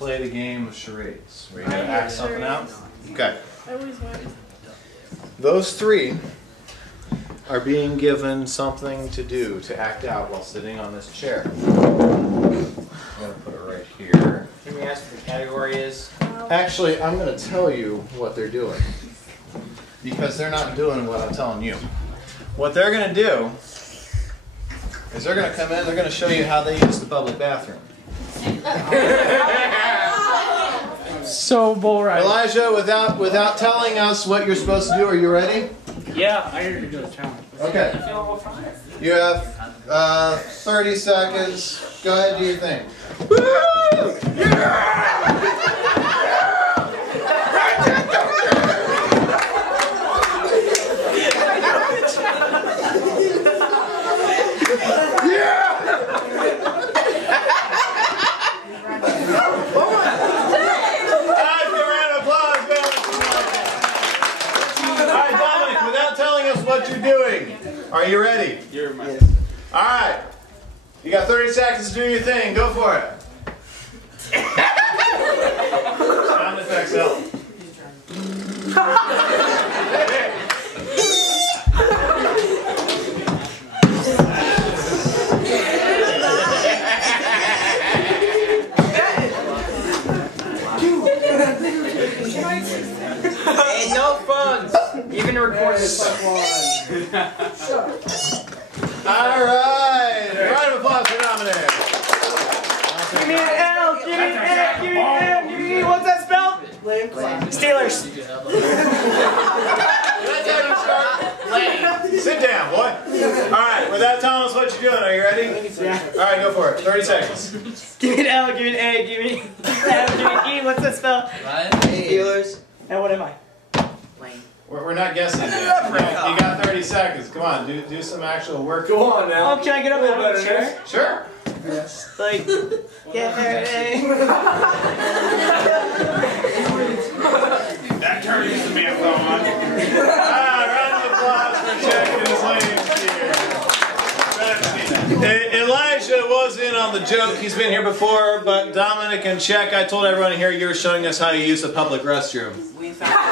play the game of charades, where you gotta act something out. Okay. I always wanted. Those three are being given something to do, to act out while sitting on this chair. I'm gonna put it right here. Can we ask what the category is? Actually, I'm gonna tell you what they're doing, because they're not doing what I'm telling you. What they're gonna do is they're gonna come in, they're gonna show you how they use the public bathroom. So bull right. Elijah, without telling us what you're supposed to do, are you ready? Yeah, I heard you do the challenge. Okay. You have 30 seconds. Go ahead, do your thing. What you're doing. Are you ready? You're my. All right. You got 30 seconds to do your thing. Go for it. Sound effects help. Hey, no phones. Even to record this. All right. Round of applause for Dominic. Give me an L. Give me an L. Give me an L. Give me what's that spell? Steelers. Sit down, boy. All right. Without telling us what you're doing, are you ready? Yeah. All right, go for it. 30 seconds. Give me an L. Give me an A. Give me an F. Give me an E. What's that spell? Steelers. And what am I? We're not guessing yet. You got 30 seconds. Come on, do some actual work. Go on now. Oh, can I get up out of the chair? Sure. Yes. Like, yeah, That turn used to be a phone. Round of applause for checking his ladies here. Elijah was in on the joke. He's been here before, but Dominic and Check, I told everyone here you're showing us how you use the public restroom. we found